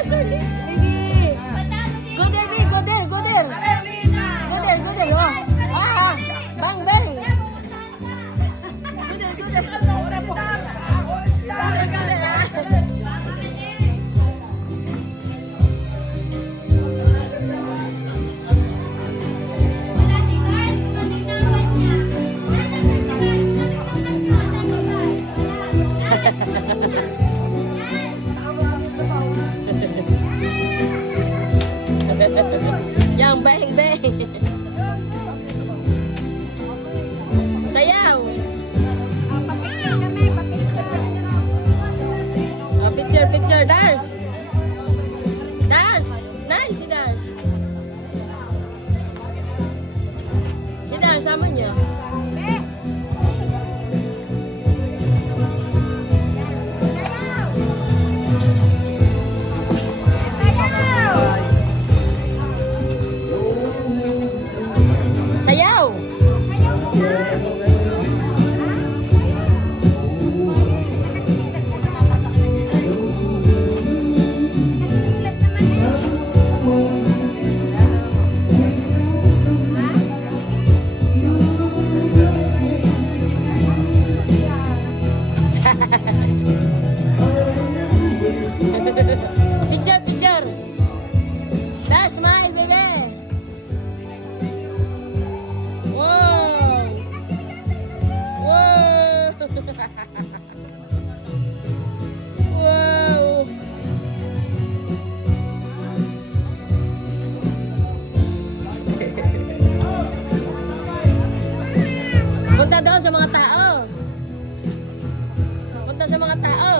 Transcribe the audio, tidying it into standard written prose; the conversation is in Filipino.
Baby. Go there, baby. Go there. Go there. Go there. Go there. Oh. Ah. Bang, bang. Go there. Go there. Go there. Yang beng-beng. Sayaw. Picture, Dars. Dars. Nice si Dars. Si Dars sama niya. Sayaw. Picture. That's my baby. Wow. Wow. Punta doon sa mga tao. Punta sa mga tao.